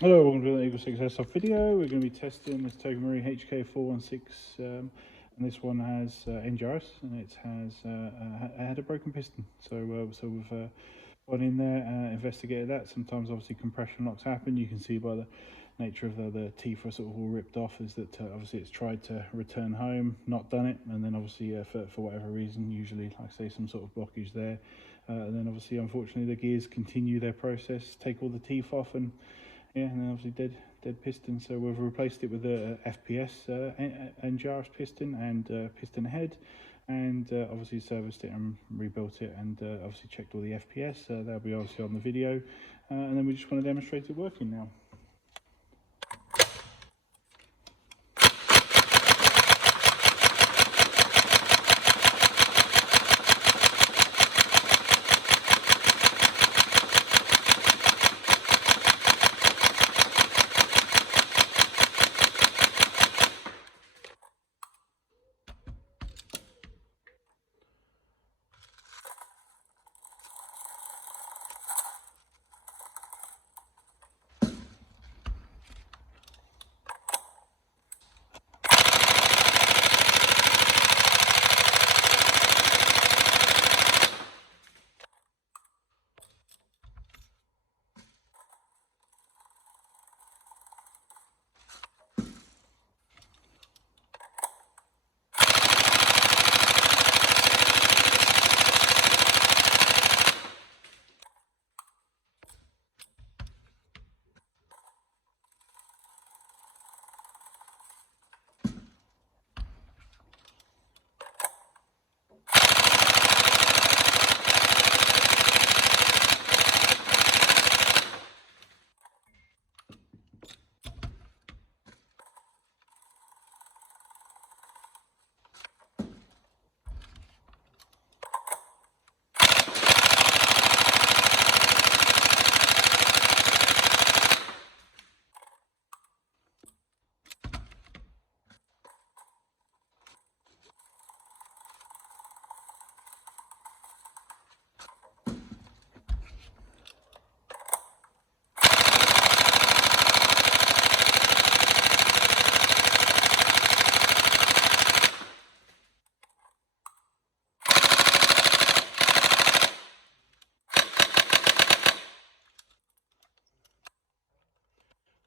Hello, welcome to the Eagle 6 Airsoft video. We're going to be testing this Togomori HK416, and this one has Ngrs, and it had a broken piston. So we've gone in there and investigated that. Sometimes obviously compression locks happen. You can see by the nature of the teeth are sort of all ripped off, is that obviously it's tried to return home, not done it, and then obviously for whatever reason, usually like I say some sort of blockage there, and then obviously unfortunately the gears continue their process, take all the teeth off, and then obviously dead piston. So we've replaced it with a FPS Ngrs piston and piston head, and obviously serviced it and rebuilt it, and obviously checked all the FPS. That'll be obviously on the video, and then we just want to demonstrate it working now.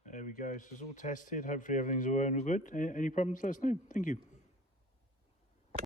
There we go, so it's all tested. Hopefully everything's all well and good. Any problems, let us know. Thank you.